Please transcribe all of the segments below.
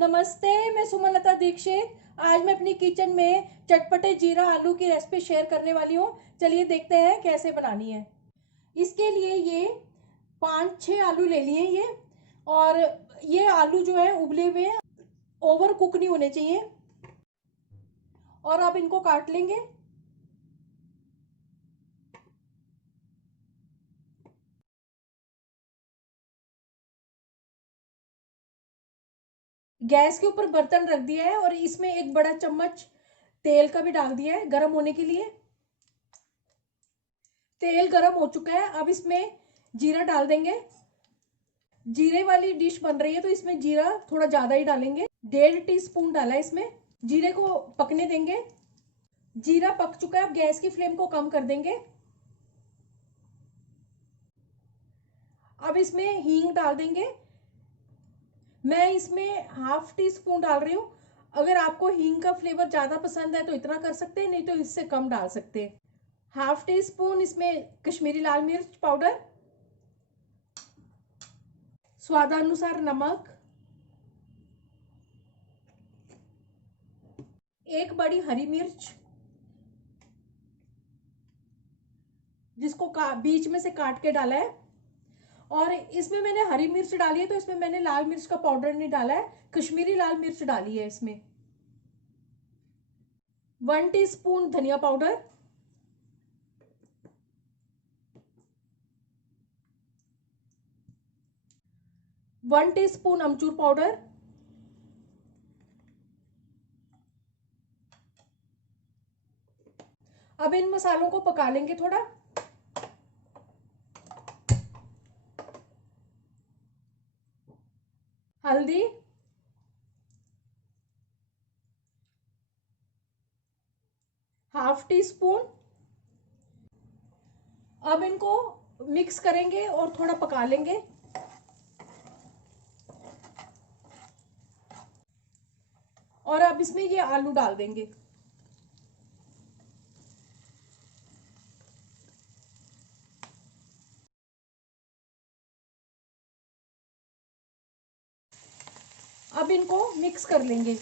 नमस्ते, मैं सुमलता दीक्षित। आज मैं अपनी किचन में चटपटे जीरा आलू की रेसिपी शेयर करने वाली हूँ। चलिए देखते हैं कैसे बनानी है। इसके लिए ये 5-6 आलू ले लिए ये, और ये आलू जो है उबले हुए हैं, ओवर कुक नहीं होने चाहिए। और अब इनको काट लेंगे। गैस के ऊपर बर्तन रख दिया है और इसमें एक बड़ा चम्मच तेल का भी डाल दिया है गर्म होने के लिए। तेल गर्म हो चुका है, अब इसमें जीरा डाल देंगे। जीरे वाली डिश बन रही है तो इसमें जीरा थोड़ा ज्यादा ही डालेंगे। 1.5 टीस्पून डाला है इसमें। जीरे को पकने देंगे। जीरा पक चुका है, अब गैस की फ्लेम को कम कर देंगे। अब इसमें हींग डाल देंगे। मैं इसमें 1/2 टीस्पून डाल रही हूँ। अगर आपको हींग का फ्लेवर ज्यादा पसंद है तो इतना कर सकते हैं, नहीं तो इससे कम डाल सकते हैं। 1/2 टीस्पून इसमें कश्मीरी लाल मिर्च पाउडर, स्वादानुसार नमक, एक बड़ी हरी मिर्च जिसको बीच में से काट के डाला है। और इसमें मैंने हरी मिर्च डाली है तो इसमें मैंने लाल मिर्च का पाउडर नहीं डाला है, कश्मीरी लाल मिर्च डाली है इसमें। 1 टीस्पून धनिया पाउडर, 1 टीस्पून अमचूर पाउडर, अब इन मसालों को पका लेंगे थोड़ा। हल्दी, ½ टीस्पून। अब इनको मिक्स करेंगे और थोड़ा पका लेंगे। और अब इसमें ये आलू डाल देंगे। अब इनको मिक्स कर लेंगे।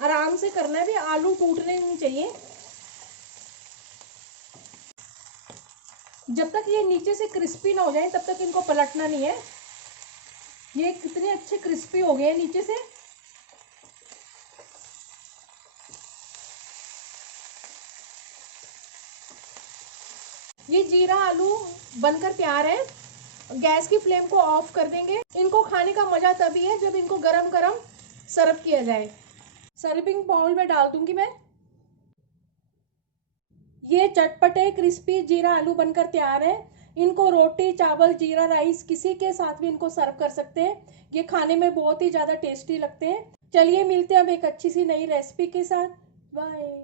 आराम से करना है भी, आलू टूटने नहीं चाहिए। जब तक ये नीचे से क्रिस्पी ना हो जाए तब तक इनको पलटना नहीं है। ये कितने अच्छे क्रिस्पी हो गए हैं नीचे से। ये जीरा आलू बनकर तैयार है। गैस की फ्लेम को ऑफ कर देंगे। इनको खाने का मजा तभी है जब इनको गरम गरम सर्व किया जाए। सर्विंग बाउल में डाल दूंगी मैं। ये चटपटे क्रिस्पी जीरा आलू बनकर तैयार है। इनको रोटी, चावल, जीरा राइस किसी के साथ भी इनको सर्व कर सकते हैं। ये खाने में बहुत ही ज्यादा टेस्टी लगते हैं। चलिए मिलते हैं अब एक अच्छी सी नई रेसिपी के साथ। बाय।